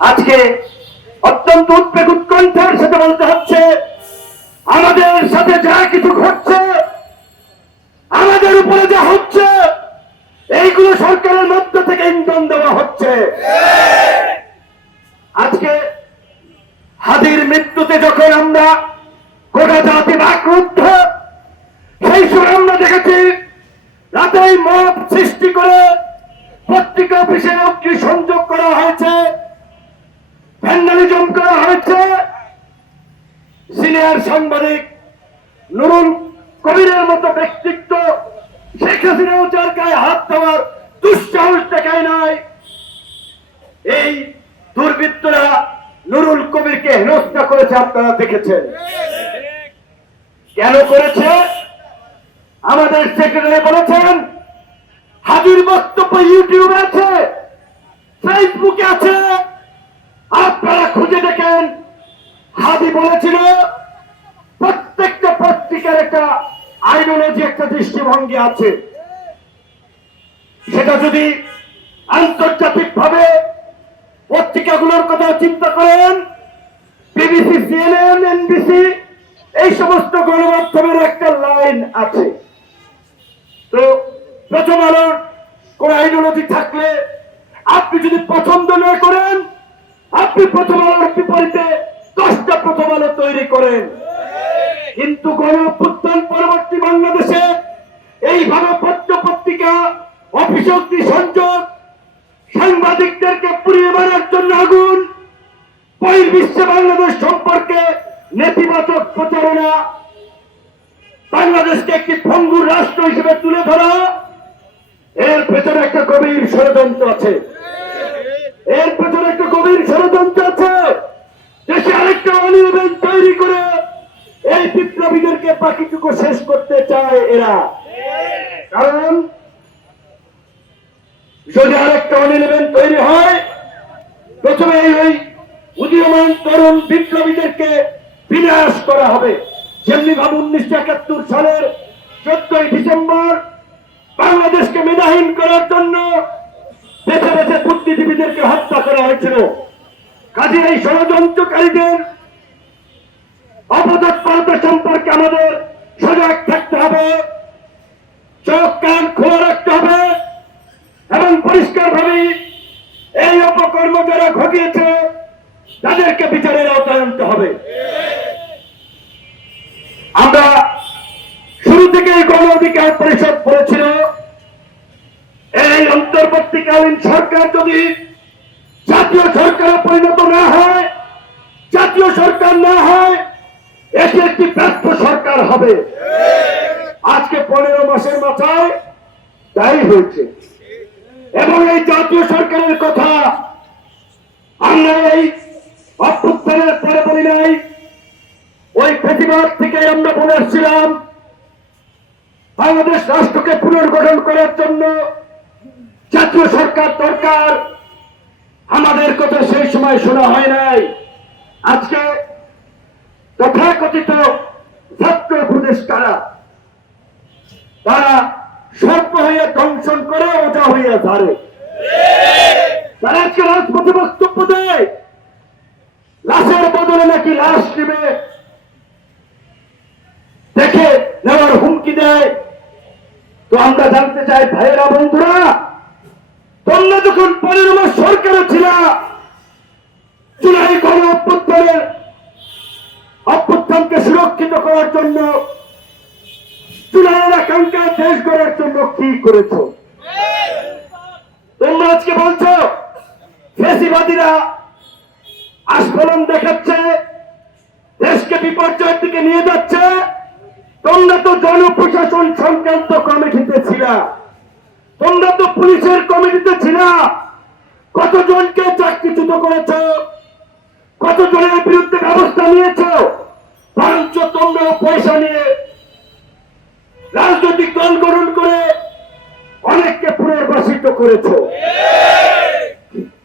আজকে অত্যন্ত উদ্বেগ উৎকণ্ঠার সাথে বলতে হচ্ছে, আমাদের সাথে যা কিছু ঘটছে, আমাদের উপরে যা হচ্ছে, এইগুলো সরকারের মধ্য থেকে ইন্ধন দেওয়া হচ্ছে। আজকে হাদির মৃত্যুতে যখন আমরা গোটা জাতি বাকরুদ্ধ, সেই সময় আমরা দেখেছি রাতেই মব সৃষ্টি করে পত্রিকা অফিসে অগ্নি সংযোগ করা হয়েছে, ভ্যান্ডালিজম করা হয়েছে। সিনিয়র সাংবাদিক নুরুল কবিরের মতো ব্যক্তিত্ব শেখ হাসিনাও যার গায়ে হাত দেওয়ার দুঃসাহস দেখায় নাই। এই দুর্বৃত্তরা নুরুল কবিরকে হেনস্থা করেছে, আপনারা দেখেছেন। কেন করেছে? আমাদের সেক্রেটারি বলেছেন, হাজির বক্তব্য ইউটিউবে আছে, ফেসবুকে আছে, আপনারা খুঁজে দেখেন। হাদি বলেছিল প্রত্যেকটা পত্রিকার একটা আইডিওলজি, একটা দৃষ্টিভঙ্গি আছে। সেটা যদি আন্তর্জাতিক ভাবে পত্রিকাগুলোর কথা চিন্তা করেন, বিবিসি, সিএনএন, এনবিসি, এই সমস্ত গণমাধ্যমের একটা লাইন আছে। তো প্রথম আলোর কোন আইডিওলজি থাকলে আপনি যদি পছন্দ না করেন, আপনি প্রথম আলোর বিপরীতে 10টা প্রথম আলো তৈরি করেন। কিন্তু গণ-অভ্যুত্থান পরবর্তী বাংলাদেশে এইভাবে পত্র পত্রিকা, অফিস অগ্নি সংযোগ, সাংবাদিকদেরকে পুড়িয়ে মারার জন্য আগুন, বহির্বিশ্বে বাংলাদেশ সম্পর্কে নেতিবাচক প্রচারণা, বাংলাদেশকে একটি ভঙ্গুর রাষ্ট্র হিসেবে তুলে ধরা, এর পেছনে একটা গভীর ষড়যন্ত্র আছে। এর পেছনে একটা গভীর ষড়যন্ত্র আছে। দেশে আরেকটা অনিয়ম তৈরি করে এই বিপ্লবীদেরকে বাকিটুকু শেষ করতে চায় এরা। কারণ যদি আরেকটা অনিয়ম তৈরি হয়, প্রথমে এই উদীয়মান তরুণ বিপ্লবীদেরকে বিনাশ করা হবে। যেমনি ভাবে 1971 সালের 14ই ডিসেম্বর বাংলাদেশকে মেধাহীন করার জন্য বেছে বেছে বুদ্ধিজীবীদেরকে হত্যা করা হয়েছিল। কাজে এই ষড়যন্ত্রকারীদের অপতৎপরতা সম্পর্কে আমাদের সজাগ থাকতে হবে, চোখ কান খোলা রাখতে হবে এবং পরিষ্কার ভাবে এই অপকর্ম যারা ঘটিয়েছে তাদেরকে বিচারের আওতায় আনতে হবে। আমরা শুরু থেকে গণ অধিকার পরিষদ বলেছিল, এই অন্তর্বর্তীকালীন সরকার যদি জাতীয় সরকারে পরিণত না হয়, জাতীয় সরকার না হয়, এটি একটি ব্যর্থ সরকার হবে। আজকে 15 মাসের মাথায় তাই হয়েছে। এবং এই জাতীয় সরকারের কথা আমরা এই অভ্যুত্থানের পরে বলি নাই, ওই ফেসিবাদ থেকে আমরা বলে আসছিলাম বাংলাদেশ রাষ্ট্রকে পুনর্গঠন করার জন্য জাতীয় সরকার দরকার। আমাদের কথা সেই সময় শোনা হয় নাই। আজকে তথাকথিত ছাত্র উপদেষ্টারা তারা সর্প হইয়া দংশন করে, ওজা হইয়া ধারে। তারা আজকে রাজপথে বক্তব্য দেয়, লাশের বদলে নাকি লাশ নেবে, দেখে নেওয়ার হুমকি দেয়। তো আমরা জানতে চাই, ভাইয়েরা, বন্ধুরা, তোমরা যখন 15 মাস সরকারে ছিল, জুলাই গণ অভ্যুত্থানকে সুরক্ষিত করার জন্য, জুলাইয়ের আকাঙ্ক্ষায় দেশ গড়ার জন্য কি করেছ? তোমরা আজকে বলছো ফ্যাসিবাদীরা আস্ফলন দেখাচ্ছে, দেশকে বিপর্যয়ের দিকে নিয়ে যাচ্ছে। তোমরা তো জনপ্রশাসন সংক্রান্ত কমিটিতে ছিলা, তোমরা তো পুলিশের কমিটিতে ছিলা। কতজনকে চাকরিচ্যুত করেছ, কতজনের বিরুদ্ধে ব্যবস্থা নিয়েছ। বরঞ্চ তোমরা পয়সা নিয়ে রাজনৈতিক দল গঠন করে অনেককে পুনর্বাসিত করেছ।